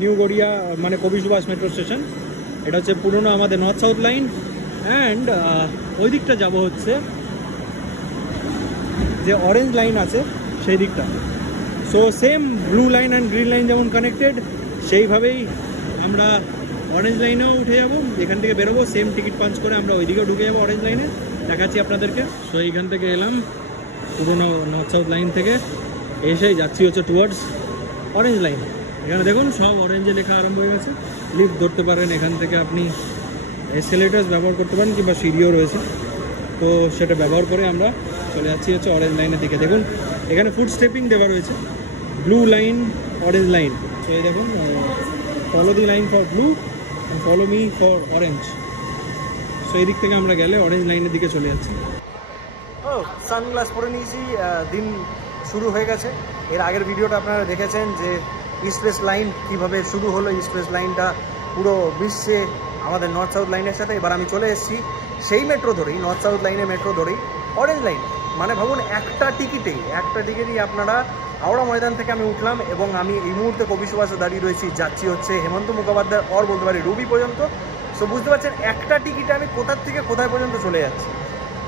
New Garia মানে কবি Subhash metro station. এটা হচ্ছে পুরনো আমাদের নর্থ সাউথ লাইন। অ্যান্ড ওই দিকটা যাব হচ্ছে যে অরেঞ্জ লাইন আছে সেই দিকটা। So same blue line and green line যেমন কানেক্টেড, সেইভাবেই আমরা অরেঞ্জ লাইনেও উঠে যাব। এখান থেকে বেরোবো, সেম টিকিট পাঞ্চ করে আমরা ওইদিকেও ঢুকে যাবো অরেঞ্জ লাইনে। দেখাচ্ছি আপনাদেরকে। সো এইখান থেকে এলাম পুরোনো নর্থ সাউথ লাইন থেকে, এসেই যাচ্ছি হচ্ছে টুয়ার্ডস অরেঞ্জ লাইন। এখানে দেখুন সব অরেঞ্জে লেখা আরম্ভ হয়ে গেছে। লিফট ধরতে পারেন, এখান থেকে আপনি এসকেলেটার্স ব্যবহার করতে পারেন, কিংবা সিঁড়িও রয়েছে। তো সেটা ব্যবহার করে আমরা চলে যাচ্ছি হচ্ছে অরেঞ্জ লাইনের দিকে। দেখুন এখানে ফুড স্টেপিং দেওয়া রয়েছে, ব্লু লাইন অরেঞ্জ লাইন। তো এই দেখুন, follow the line for blue, follow me for orange. So এই দিক থেকে আমরা গেলে অরেঞ্জ লাইনের দিকে চলে যাচ্ছি। ও সানগ্লাস পরে নিয়েছি, দিন শুরু হয়ে গেছে। এর আগের ভিডিওটা আপনারা দেখেছেন যে ইস্ট ওয়েস্ট লাইন কীভাবে শুরু হলো। ইস্ট ওয়েস্ট লাইনটা পুরো বিশ্বে আমাদের নর্থ সাউথ লাইনের সাথে। এবার আমি চলে এসেছি সেই মেট্রো ধরেই, নর্থ সাউথ লাইনের মেট্রো ধরেই অরেঞ্জ লাইন। মানে ভাবুন একটা টিকিটেই আপনারা হাওড়া ময়দান থেকে আমি উঠলাম, এবং আমি এই মুহূর্তে কবি সুভাষে দাঁড়িয়ে রয়েছি। যাচ্ছি হচ্ছে হেমন্ত মুখোপাধ্যায় অর বলতে পারি রবি পর্যন্ত। সো বুঝতে পারছেন একটা টিকিটে আমি কোথার থেকে কোথায় পর্যন্ত চলে যাচ্ছি।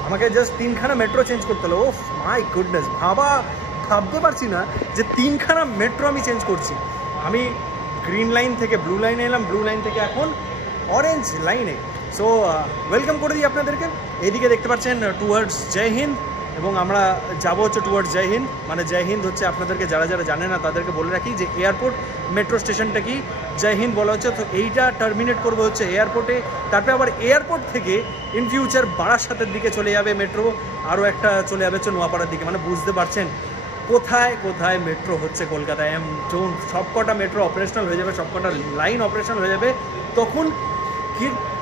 আমাকে জাস্ট 3খানা মেট্রো চেঞ্জ করতে হলো। ওফ মাই গুডনেস, ভাবতে পারছি না যে 3খানা মেট্রো আমি চেঞ্জ করছি। আমি গ্রিন লাইন থেকে ব্লু লাইনে এলাম, ব্লু লাইন থেকে এখন অরেঞ্জ লাইনে। সো ওয়েলকাম করে দিই আপনাদেরকে। এইদিকে দেখতে পাচ্ছেন টুয়ার্ডস জয় হিন্দ, এবং আমরা যাবো হচ্ছে টুয়ার্ডস জয় হিন্দ। মানে জয় হিন্দ হচ্ছে, আপনাদেরকে যারা জানে না তাদেরকে বলে রাখি যে এয়ারপোর্ট মেট্রো স্টেশনটা কি জয় হিন্দ বলা হচ্ছে। তো এইটা টার্মিনেট করবো হচ্ছে এয়ারপোর্টে, তারপরে আবার এয়ারপোর্ট থেকে ইন ফিউচার বারাসাতের দিকে চলে যাবে মেট্রো, আরও একটা চলে যাবে হচ্ছে নোয়াপাড়ার দিকে। মানে বুঝতে পারছেন কোথায় কোথায় মেট্রো হচ্ছে কলকাতায়। সবকটা মেট্রো অপারেশনাল হয়ে যাবে, সবকটা লাইন অপারেশনাল হয়ে যাবে, তখন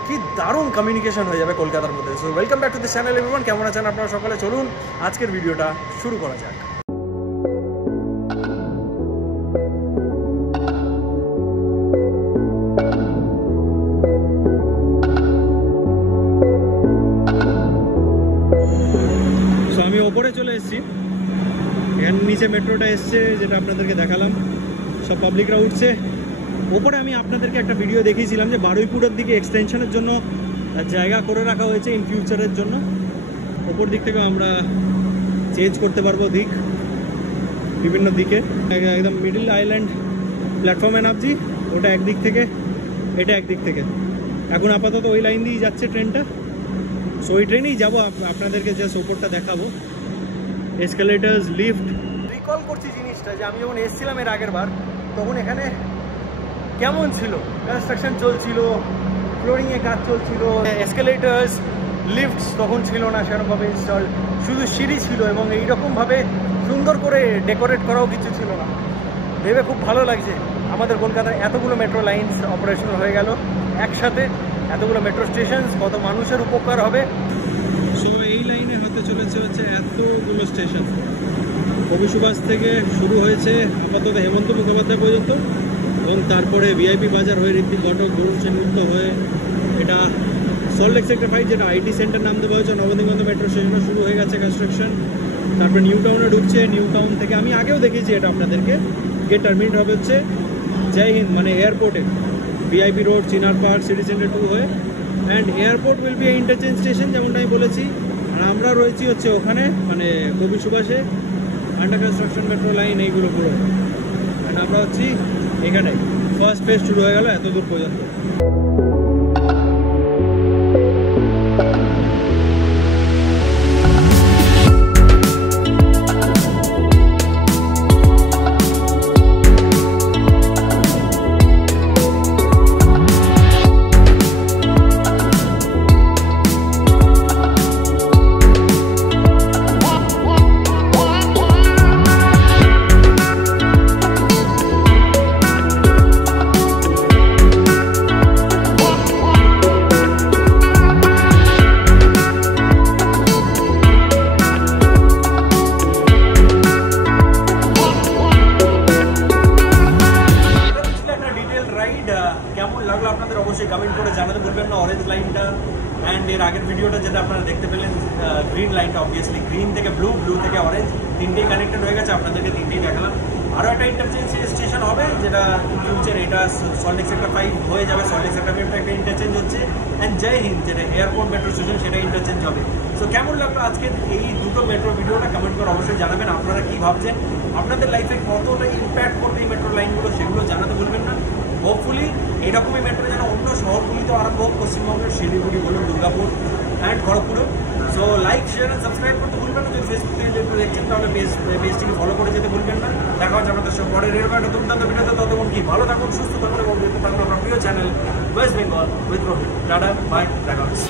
কি দারুণ কমিউনিকেশন হয়ে যাবে কলকাতার মধ্যে। So welcome back to the channel everyone. কেমন আছেন আপনারা সকলে? চলুন আজকের ভিডিওটা শুরু করা যাক। সো আমি ওপরে চলে এসেছি, এখানে নিচে মেট্রোটা এসছে যেটা আপনাদেরকে দেখালাম। সব পাবলিকরা উঠছে ওপরে। আমি আপনাদেরকে একটা ভিডিও দেখিয়েছিলাম যে বারুইপুরের দিকে এক্সটেনশনের জন্য জায়গা করে রাখা হয়েছে ইন ফিউচারের জন্য। ওপর দিক থেকে আমরা চেঞ্জ করতে পারবো দিক, বিভিন্ন দিকে। একদম মিডল আইল্যান্ড প্ল্যাটফর্মে নামছি, ওটা একদিক থেকে, এটা একদিক থেকে। এখন আপাতত ওই লাইন দিয়েই যাচ্ছে ট্রেনটা। সো ওই ট্রেনেই যাবো, আপনাদেরকে জাস্ট ওপরটা দেখাবো। এসকেলেটার্স, লিফট। রিকল করছি জিনিসটা যে আমি যখন এসেছিলাম এর আগের বার, তখন এখানে কেমন ছিল, কনস্ট্রাকশন চলছিল, ফ্লোরিংয়ে কাজ চলছিল, এসকেলেটার্স লিফটস তখন ছিল না সেরকমভাবে ইনস্টল, শুধু সিঁড়ি ছিল, এবং এইরকমভাবে সুন্দর করে ডেকোরেট করাও কিছু ছিল না। ভেবে খুব ভালো লাগছে আমাদের কলকাতায় এতগুলো মেট্রো লাইনস অপারেশনাল হয়ে গেল একসাথে, এতগুলো মেট্রো স্টেশন, কত মানুষের উপকার হবে। সো এই লাইনে হতে চলেছে হচ্ছে এতগুলো স্টেশন। কবি সুভাষ থেকে শুরু হয়েছে আপাতত হেমন্ত মুখোপাধ্যায় পর্যন্ত, এবং তারপরে ভিআইপি বাজার হয়ে ঋত্বিক ঘটক, বরুণ সেনগুপ্ত হয়ে এটা সল্টলেক সেক্টর 5 যেটা আইটি সেন্টার নাম দেওয়া হয়েছে, নবদিগন্ত মেট্রো স্টেশনে শুরু হয়ে গেছে কনস্ট্রাকশন। তারপরে নিউ টাউনে ঢুকছে, নিউ টাউন থেকে আমি আগেও দেখেছি এটা আপনাদেরকে, গিয়ে টার্মিনেট হবে হচ্ছে জয় হিন্দ মানে এয়ারপোর্টে, ভিআইপি রোড, চিনার পার্ক, সিটি সেন্টার 2 হয়ে। And airport will B A interchange station যেমনটা আমি বলেছি। আর আমরা রয়েছি হচ্ছে ওখানে, মানে কবি সুভাষে, আন্ডার কনস্ট্রাকশন মেট্রো লাইন এইগুলো পুরো। অ্যান্ড আমরা হচ্ছি এখানে, ফার্স্ট ফেজ শুরু হয়ে গেল এত দূর পর্যন্ত। কেমন লাগলো আপনাদের অবশ্যই কমেন্ট করে জানাতে ভুলবেন না। অরেঞ্জ লাইনটা অ্যান্ড এর আগের ভিডিওটা যেটা আপনারা দেখতে পেলেন গ্রিন লাইনটা, অবভিয়াসলি গ্রিন থেকে ব্লু, ব্লু থেকে অরেঞ্জ, তিনটেই কানেক্টেড হয়ে গেছে। আপনাদেরকে তিনটেই দেখালাম। আরও একটা ইন্টারচেঞ্জ স্টেশন হবে, যেটা ইন ফিউচার এটা সল্টলেক সেক্টর 5 হয়ে যাবে। সল্টলেক সেক্টর 5 একটা ইন্টারচেঞ্জ হচ্ছে, অ্যান্ড জয় হিন্দ যেটা এয়ারপোর্ট মেট্রো স্টেশন সেটা ইন্টারচেঞ্জ হবে। সো কেমন লাগলো আজকের এই দুটো মেট্রো ভিডিওটা কমেন্ট করে অবশ্যই জানাবেন। আপনারা কী ভাবছেন, আপনাদের লাইফে কতটা ইম্প্যাক্ট করবে এই মেট্রো লাইনগুলো, সেগুলো জানাতে ভুলবেন না। হোপফুলি এরকমই মেট্রো যেন অন্য শহরগুলিতে আরম্ভ হোক, পশ্চিমবঙ্গের শিলিগুড়ি বলুন, দুর্গাপুর অ্যান্ড খড়গপুরে। So like, share and subscribe করতে ভুলবেন না। যদি ফেসবুক পেজ দেখছেন তাহলে পেজটিকে ফলো করে যেতে ভুলবেন না। দেখা হচ্ছে আপনাদের সঙ্গে পরে এরকম একটা দুর্দান্ত ভিডিওতে। ততক্ষণ কি ভালো থাকুন, সুস্থ থাকুন এবং দেখতে থাকুন আপনার প্রিয় channel West Bengal with Rohit. Tata, bye, দেখা হচ্ছে।